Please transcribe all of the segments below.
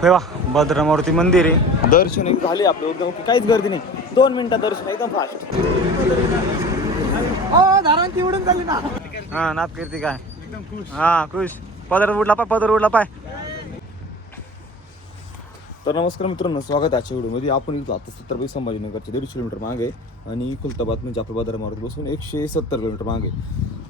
फेवा भद्रमारुती मंदिर आहे. दर्शन एक झाले आपलं एकदम काहीच गर्दी नाही. दोन मिनिटात दर्शन एकदम फास्ट धारांची उडून झाली ना. हा नाथ कीर्ती काय? एकदम खुश हा खुश. पदर उडला पाय पदर उडला पाय. तर नमस्कार मित्रांनो स्वागत आहे आजच्या व्हिडिओमध्ये. आपण इथं आता छत्रपती संभाजीनगरचे दीडशे किलोमीटर मागे आणि खुलताबाद म्हणजे आपल्या बाजार मारुती बसून एकशे सत्तर किलोमीटर मागे.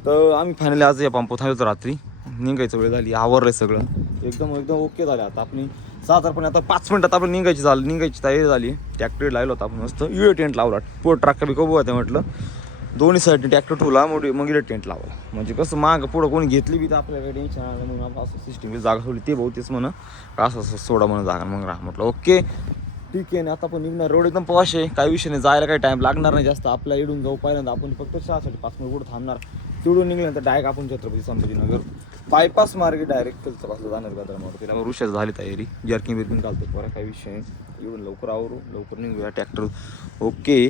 तर आम्ही फायनली आज या पंप थांबलो होतो रात्री. निघायचं वेळ झाली आवरलंय सगळं. एकदम एकदम ओके झाले आता. आपण साधारणपणे आता पाच मिनिटात आपण निघायची झाली निघायची तयारी झाली. ट्रॅक्टर लावला होता आपण मस्त. यू टेंट लावला. पोट ट्रॅक्टर बी कबू होते म्हटलं. दोन्ही साईडने ट्रॅक्टर ठेवला मोठी मग इकडे टेंट लावला. म्हणजे कसं माग पुढं कोणी घेतली बी तर आपल्याकडे टेन्शन आलं म्हणून आपण असं सिस्टीम जागा ठेवली. ते भाऊ तेच म्हणा असं असं सोडा म्हणून जागा मग राहा म्हटलं. ओके ठीक आहे. ना आता आपण निघणार. रोड एकदम पवाश आहे. काही विषय नाही. जायला काही टाईम लागणार नाही जास्त. आपल्या इडून जाऊ पहिल्यांदा. आपण फक्त चहासाठी पाच मिनिट पुढे थांबणार. तिडून निघल्यानंतर डायरेक्ट आपण छत्रपती संभाजीनगर बायपास मार्गे डायरेक्ट कलचं पासला जाणार गद्रामावर तिला मग ऋषाच झाली तयारी. जर्किंग बिर्किंग घालतो बरं काही विषय नाही. इकडून लवकर आवरू. लवकर निघूया. ट्रॅक्टर ओके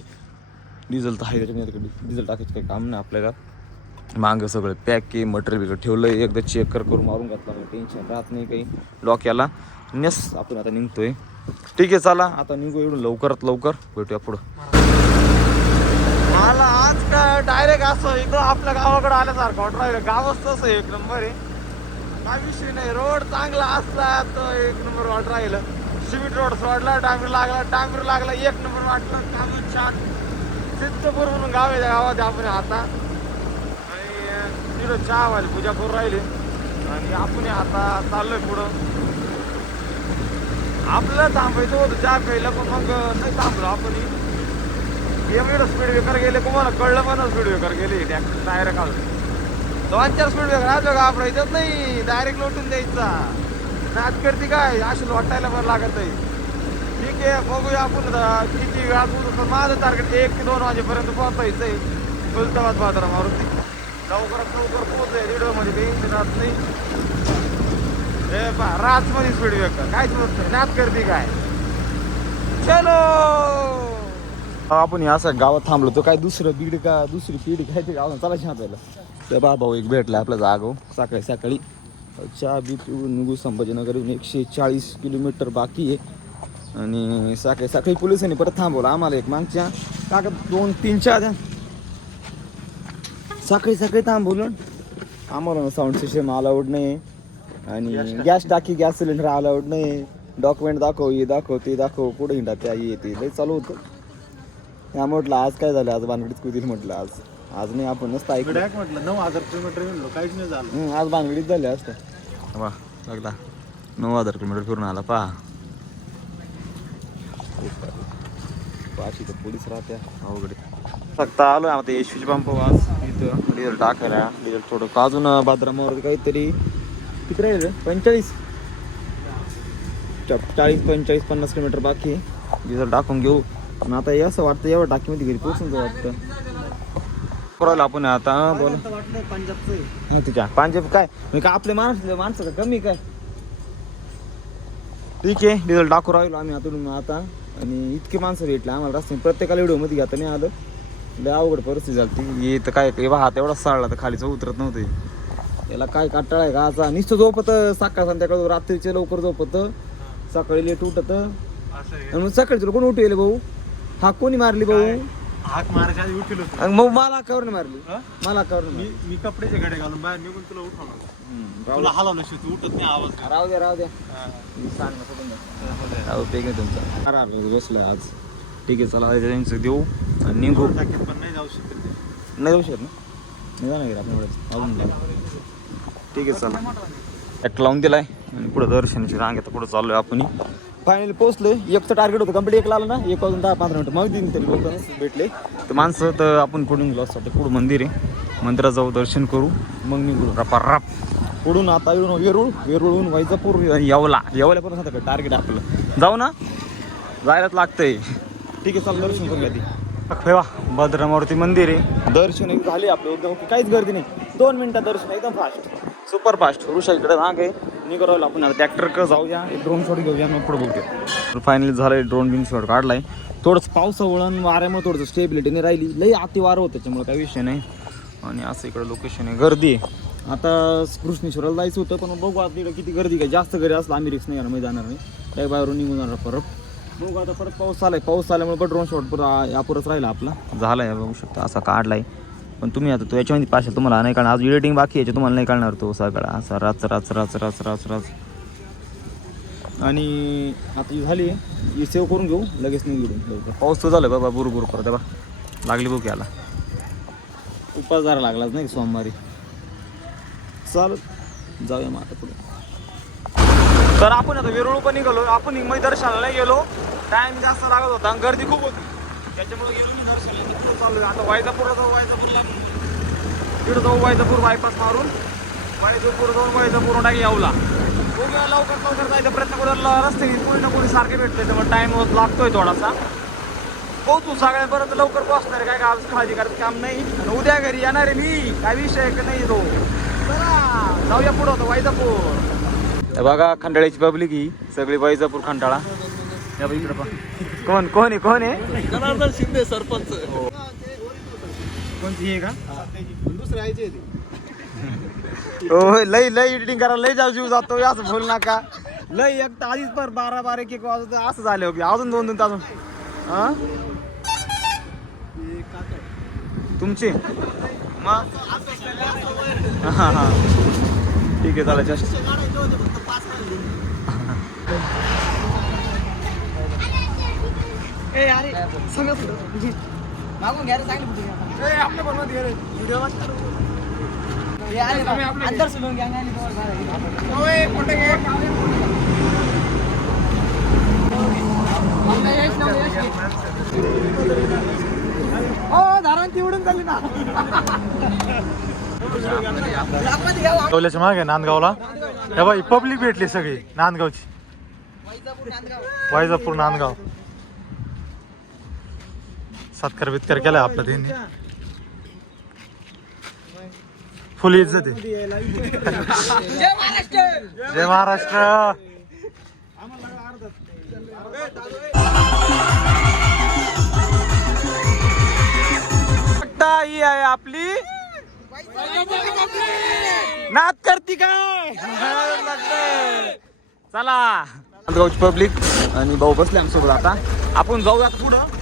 डिझेल तर आहे त्याच्यामध्ये. डिझेल टाकायचं काही काम नाही आपल्याला. मागं सगळं पॅक के मटेरियल बिगट ठेवलं एकदा चेक कर करून मारून घातला. टेन्शन राहत नाही काही. लॉक याला. नेस आपण आता निघतोय. ठीक आहे चला. आता निघू एवढं लवकरात लवकर. भेटूया पुढं. मला आज काय डायरेक्ट असं एकदम आपल्या गावाकडे आल्यासारखं वाटत. राहिलं गावच तसं आहे, एक नंबर आहे. काय विषय नाही रोड चांगला असला तर एक नंबर वाट राहिलं. सिमेंट रोड सोडला डांबरी लागला डांबरी लागला एक नंबर वाटलं. काम छान. सिद्धपूर म्हणून गाव आहे त्या गावात आपण आता. आणि तिथं चहा व्हायला पूजा करून राहिली. आणि आपण आता चाललोय पुढं. आपल्याला थांबायचं होतं चहा प्यायला पण मग नाही थांबलो आपण एवढं स्पीड ब्रेकर गेले कोणाला कळलं पण स्पीड ब्रेकर गेले टायर काढून दोन चार स्पीड वेगळा आज बघा आपण नाही. डायरेक्ट लोटून द्यायचा. नाच करते काय? अशी लोटायला बरं लागत आहे ठीक आहे बघूया आपण किती वेळात बोलतो पण माझं टार्गेट एक ते दोन वाजेपर्यंत पोहोचायचं आहे खुलताबाद बाजारा मारुती लवकरात लवकर पोहोचतोयमध्ये काही राहत नाही. हे पा रातमध्ये स्पीड ब्रेकर काहीच नसतं नाच करते काय? चलो! आपण असं गावात थांबलो. तो काय दुसरं बीड का? दुसरी पिढी काय ते गावात चला छान तर भाऊ एक भेटला आपला जागो सकाळी सकाळी चहा बी पिऊन निघू संभाजीनगरहून. एकशे चाळीस किलोमीटर बाकी आहे. आणि सकाळी सकाळी पोलिसांनी परत थांबवलं. आम्हाला एक मागच्या काका दोन तीन चहा द्या. सकाळी सकाळी थांबवलं. आम्हाला साऊंड सिस्टम अलाउड नाही आणि गॅस टाकी. गॅस सिलेंडर अलाउड नाही डॉक्युमेंट दाखव हे दाखव ते दाखव. पुढे हिंडा त्या ये ते. चालू होतं. त्या म्हटलं आज काय झालं? आज बानगडीत कुदील म्हटलं आज. आज नाही आपण नसतं ऐकलं. डायरेक्ट म्हटलं नऊ हजार किलोमीटर गेलो काहीच नाही झालं. हम्म, आज बानगडीत झाले असतं. वा लागला नऊ हजार किलोमीटर फिरून आला पहा. तर पोलीस राहत्या अवघड फक्त आलो आता यशवी पंप वाज. इथं डिझेल टाकायला. डिझेल थोडं अजून बाथरूमवर काहीतरी. किती राहील रे? पंचेचाळीस. चा- चाळीस पंचेचाळीस पन्नास किलोमीटर बाकी आहे. डिझेल टाकून घेऊ. पण आता हे असं वाटतं एवढं टाकीमध्ये घरी पोचून जाऊ वाटतं. पुरवलं आपण आता हं, बोला. वाटलं पंजाबचं. हा तिच्या पांजाब काय? म्हणजे का आपले माणसं माणसं का कमी काय? ठीक आहे डिझेल टाकू राहिलो आम्ही आता आता. आणि इतके माणसं भेटले आम्हाला रस्त्याने. प्रत्येकाला व्हिडिओमध्ये घेता नाही आलं. लय अवघड परिस्थिती झाली ये तर काय हे हात एवढा साळला तर खालीच उतरत नव्हते. याला काय काटाळ आहे का असा? नुसतं झोपत सकाळ संध्याकाळ रात्रीचे लवकर झोपत. सकाळी लेट उठत. आणि असं आहे. मग सकाळी तुला कोण उठवले भाऊ? हा कोणी मारली भाऊ? हाक मारायच्या आधी उठलो होतो. मग मला कावर नाही मारली. हं? मला कावर नाही मी मी कपड्याचे घडे घालून बाहेर निघून तुला. राहू तुला हलवलं शिव तू उठत नाही आवाज. द्या राहू द्या राहू द्या हा. मी सांग द्या. राहू पेक आहे तुमचा अरे बसलं आज. ठीक आहे चला त्यांचं देऊ. आणि निघू. टाकीत पण नाही जाऊ शकत ते. नाही जाऊ शकत ना? नाही जाणार आपण एवढंच अजून जाऊ. ठीक आहे चला. एक लावून दिलाय. आणि पुढे दर्शनाची रांग आहे तर पुढे चाललोय आपण फायनली पोहोचले एकचं टार्गेट होतं कंप्लीट एकला आलं ना एक वाजून दहा पंधरा मिनिटं. मग दिन तरी लोक भेटले. तर माणसं तर आपण पुढून गेलो असतो पुढं मंदिर आहे. मंदिरात जाऊ दर्शन करू. मग निघू. रपा रप. पुढून आता येऊन वेरूळ वेरूळहून वैजापूर येवला. पण आता टार्गेट आपलं. जाऊ ना. जायलाच लागतंय. ठीक आहे चल दर्शन करूया ती फेवा भद्रमारुती मंदिर आहे. दर्शन एक झाले आपलं. एकदम काहीच गर्दी नाही. दोन मिनिटात दर्शन एकदम फास्ट सुपर फास्ट ऋषा इकडे मागे. आहे निघालो आपण. आता ट्रॅक्टर जाऊया. ड्रोन शॉट घेऊया मग पुढे बघूया. फायनली झालंय ड्रोन बिन शॉट काढलाय. थोडंसं वळण वाऱ्यामुळे थोडंसं स्टेबिलिटी नाही राहिली. लई अति वारं होतं त्याच्यामुळे काही विषय नाही. आणि असं इकडे लोकेशन आहे गर्दी. आहे आता कृष्णेश्वराला जायचं होतं पण बघू आता तिकडे किती गर्दी काय. जास्त घरी असलं आम्ही रिक्स नाही घेणार मी जाणार नाही. काही बाहेरून निघून जाणार परत. बघू आता परत पाऊस आलाय. पाऊस आल्यामुळे ड्रोन शॉट पुरा यापुरच राहिला आपला. झालाय बघू शकता. असा काढलाय. पण तुम्ही आता तो याच्यामध्ये पाचशे तुम्हाला नाही कारण आज एडिटिंग बाकी याच्या तुम्हाला नाही कळणार तो सगळा. असा राच राच राच राच राच राच. आणि आता ही झाली ही सेव करून घेऊ लगेच नाही घेऊ पाऊस तर झालं बाबा बुरबुर करत बा. लागली बुक याला. उपास जरा लागलाच नाही सोमवारी. चालत जाऊया मग आता पुढे. तर आपण आता वेरूळ पण निघालो. आपण मै दर्शनाला गेलो. टाइम जास्त लागत होता आणि गर्दी खूप होती. त्याच्यामुळे गेलो मी दर्शनाला तिकडं आता वायजापूरला जाऊ वायजापूरला तिकडं जाऊ वायजापूर बायपास मारून वायजापूर जाऊन वायजापूर टाकी यावला. बघूया लवकर लवकर जायचा प्रयत्न करून रस्ते कोणी ना कोणी सारखे भेटते त्यामुळे टाइम लागतोय थोडासा. हो तू सगळ्यांपर्यंत लवकर पोहोचणार काय का आज काळजी करायचं काम नाही. आणि उद्या घरी येणार आहे मी. काय विषय आहे का नाही तो. जाऊया पुढं होतं वायजापूर. बघा खंडाळ्याची पब्लिक ही. सगळी वायजापूर खंडाळा. या बघ इकडं पहा. कोण कोण आहे कोण आहे? जनार्दन शिंदे सरपंच. कोणती आहे का? दुसरे आयचे हो लय लय एडिटिंग करायला लय जाऊ जीव जातो असं बोल नका. लय एक तर आधीच पर बारा बारा एक एक वाजत असं झालं हो की अजून दोन दोन तास. हा? तुमचे? मग हा हा. ठीक आहे जस्ट मागून घ्या रे, चांगली बुद्धी घ्या. आपल्या व्हिडिओ हे आले बा. अंदर सोडून घ्या आणि वर घाला. हो धारण ती उडून चालली ना. लाकडाची घ्या, वा. कवल्याच्या मागे नांदगावला. हे बाई पब्लिक भेटली सगळी नांदगावची. वैजापूर. वायजापूर नांदगाव. सत्कार बित्कार केलाय आपला त्यांनी फुल इज्जत आहे जय महाराष्ट्र! ही आहे आपली. नात करती काय? चला. गावची पब्लिक आणि भाऊ बसले आमच्यासोबत आता. आपण जाऊया पुढं.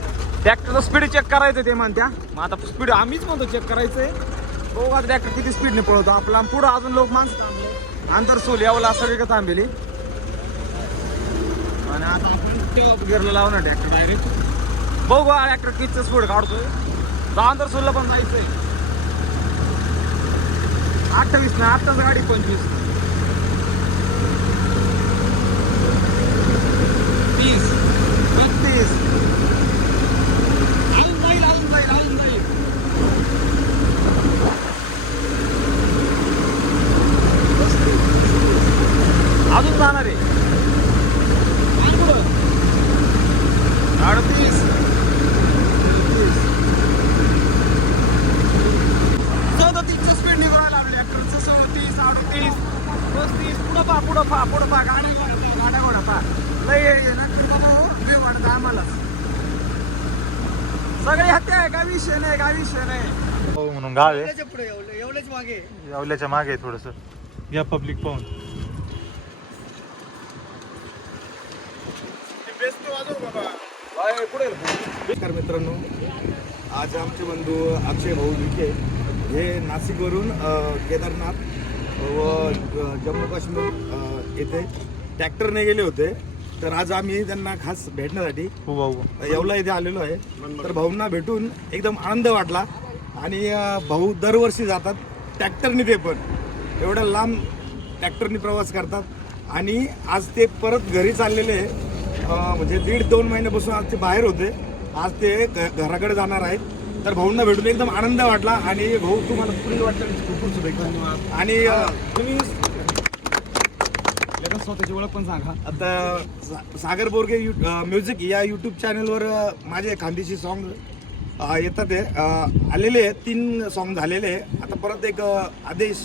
ट्रॅक्टरचं स्पीड चेक करायचं ते म्हणत्या. मग आता स्पीड आम्हीच म्हणतो चेक करायचंय. बघू आता ट्रॅक्टर किती स्पीडने पळवतो. आपला पुढं अजून लोक माणसं थांबले. सोल यावला सगळी का थांबलेली आणि आता आपण तेव्हा गिरला लावणार ट्रॅक्टर डायरेक्ट बघू ट्रॅक्टर कितीचं स्पीड काढतोय. अंतर सोलला पण जायचंय. अठ्ठावीस ना आत्ताच गाडी पंचवीस. तीस बत्तीस अजून जाईल अजून जाईल अजून जाईल अजून जाणार आहे. अडतीस. सदतीसचं स्पीड निघून लागले ट्रॅक्टरचं सदतीस अडतीस. पस्तीस. पुढं पा पुढं पा पुढं पा गाड्या गाड्या पा लय आहे ना हो, वेळ वाटत आम्हाला. सगळे हत्या आहे काय विषय नाही काय विषय नाही. म्हणून गाव आहे. एवढ्याच्या एवढ्याच मागे यावल्याच्या मागे थोडस. या पब्लिक पाहून. नमस्कार मित्रांनो. आज आमचे बंधू अक्षय भाऊ विखे हे नाशिकवरून केदारनाथ व जम्मू काश्मीर येथे ट्रॅक्टरने गेले होते. तर आज आम्ही त्यांना खास भेटण्यासाठी हो भाऊ येवला इथे आलेलो आहे. तर भाऊंना भेटून एकदम आनंद वाटला. आणि भाऊ दरवर्षी जातात ट्रॅक्टरने ते पण. एवढ्या लांब ट्रॅक्टरने प्रवास करतात. आणि आज ते परत घरी चाललेले अ, म्हणजे दीड दोन महिन्यापासून आज ते बाहेर होते. आज ते घराकडे जाणार आहेत. तर भाऊंना भेटून एकदम आनंद वाटला आणि भाऊ तुम्हाला पुढील वाटतं खूप खूप शुभेच्छा. आणि तुम्ही लगेच स्वतःची ओळख पण सांगा. आता सागर बोरगे यू म्युझिक या यूट्यूब चॅनलवर माझे खानदेशी सॉन्ग येतात आहे आलेले तीन सॉन्ग झालेले आहे आता परत एक आदेश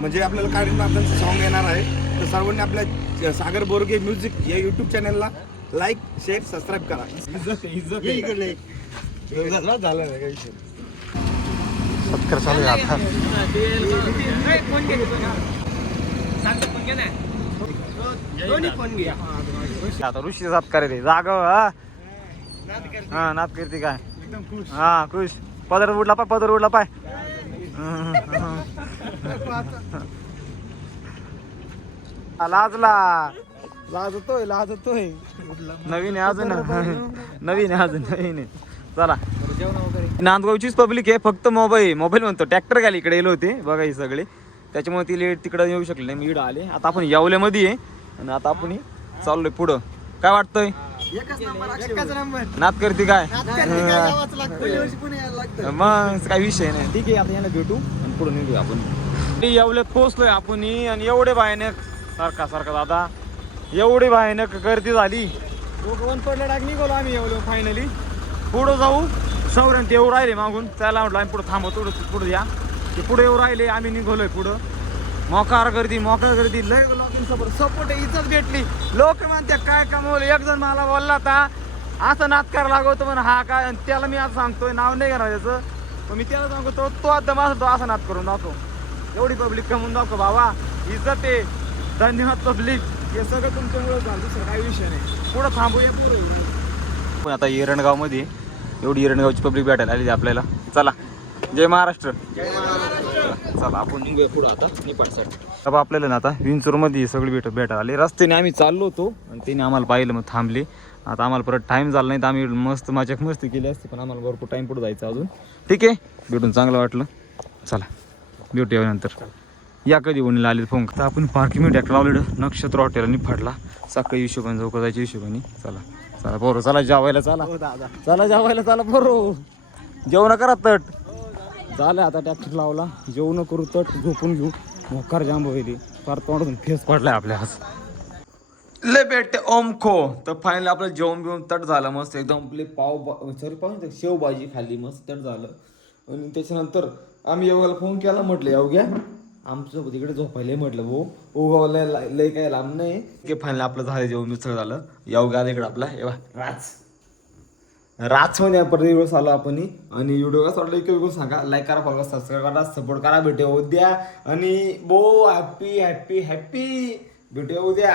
म्हणजे आपल्याला कार्यक्रमाचं सॉन्ग येणार आहे. तर सर्वांनी आपल्या सागर बोरगे म्युझिक या यूट्यूब चॅनलला लाईक शेअर सबस्क्राईब करा. झालं नाही काही सत्कार चालू आहे आता. आता ऋषी सत्कार आहे जागा हा. हा नात करते काय? हा खुश. पदर उडला पाय पदर उडला पाय. हा, लाजला. लाजतोय लाजतोय. नवीन आहे अजून. नवीन आहे अजून नवीन आहे. चला. नांदगावचीच पब्लिक आहे फक्त मोबाईल मोबाईल म्हणतो. ट्रॅक्टर घ्यायला इकडे गेले होते बघा ही सगळे. त्याच्यामुळे ती लेट तिकडे येऊ शकले नाही मी इकडं आले. आता आपण येवल्यामध्ये आहे आणि आता आपण चाललोय पुढं. काय वाटतंय? एकच नंबर नात करते काय? पुढल्या वर्षी पुणे यायला लागतं. मग काही विषय नाही. ठीक आहे आता याला भेटू आणि पुढे निघू आपण. येवल्यात पोहोचलोय आपण आणि एवढे भयानक सारखा सारखा दादा. एवढी भयानक गर्दी झाली. ऊन पडलं डाग निघालो आम्ही फायनली पुढं जाऊ. सौरण ते येऊ राहिले मागून. त्याला म्हटलं आम्ही पुढं थांबतो थोडं पुढे या. ते पुढे येऊ राहिले आम्ही निघालोय पुढं. मोकार गर्दी मोकार गर्दी. लय लोकांसोबत सपोर्ट इज्जत भेटली. लोक म्हणते काय कमवलं? एक जण मला बोलला होता असं नाच करायला लागवतो म्हण हा काय? त्याला मी आज सांगतोय नाव नाही घेणार त्याचं पण मी त्याला सांगतो तो आता माझा तो असा नाच करून दाखव. एवढी पब्लिक कमवून दाखव बाबा. इज्जत आहे. धन्यवाद पब्लिक हे सगळं तुमच्यामुळे झालं दुसरं काही विषय नाही. पुढं थांबूया पुढे. पण आता एरणगावमध्ये एवढी एरणगावची पब्लिक भेटायला आली आपल्याला. चला जय महाराष्ट्र. चला आपण निघूया पुढं आता निपाटसाठी बाबा आपल्याला ना आता विंचूरमध्ये सगळी भेट भेटायला आले. रस्त्याने आम्ही चाललो होतो आणि त्याने आम्हाला पाहिलं मग थांबले. आता आम्हाला परत टाईम झाला नाही तर आम्ही मस्त माझ्या मस्ती केली असते पण आम्हाला भरपूर टाईम पुढे जायचं अजून. ठीक आहे भेटून चांगलं वाटलं. चला भेटूया नंतर. या कधी वणीला आले फोन? तर आपण पार्किंग ट्रॅक्टर लावलेलं. नक्षत्र हॉटेल आणि फाडला सकाळी हिशोबाने चौका जायच्या हिशोबाने. चला. चला बरोबर चला जेवायला चला. चला जेवायला चला बरोबर जेवण करा तट. झालं आता ट्रॅक्टर लावला. जेवण करू तट झोपून घेऊ. मोकार जांब होईल. फार तोंडातून फेस पडलाय आपल्या आज ले बेटे ओम खो तर फायनली आपलं जेवण बिवून तट झालं मस्त. एकदम आपले पाव सॉरी पाव नाही, शेवभाजी खाल्ली मस्त तट झालं. आणि त्याच्यानंतर आम्ही योगाला फोन केला म्हटलं योग्या आमचं तिकडे झोपायला म्हटलं भाऊ उगावला लय काय लांब नाही. की फायनली आपलं झालं जेवण मिसळ झालं. योगा आला इकडे आपला एवा राज. राजमध्ये आपण दिवस आलो आपण. आणि व्हिडिओ कसा वाटला एक वेगळं सांगा. लाईक करा फॉलो सबस्क्राईब करा सपोर्ट करा. भेटूया उद्या. आणि बो हॅपी हॅपी हॅपी भेटूया उद्या.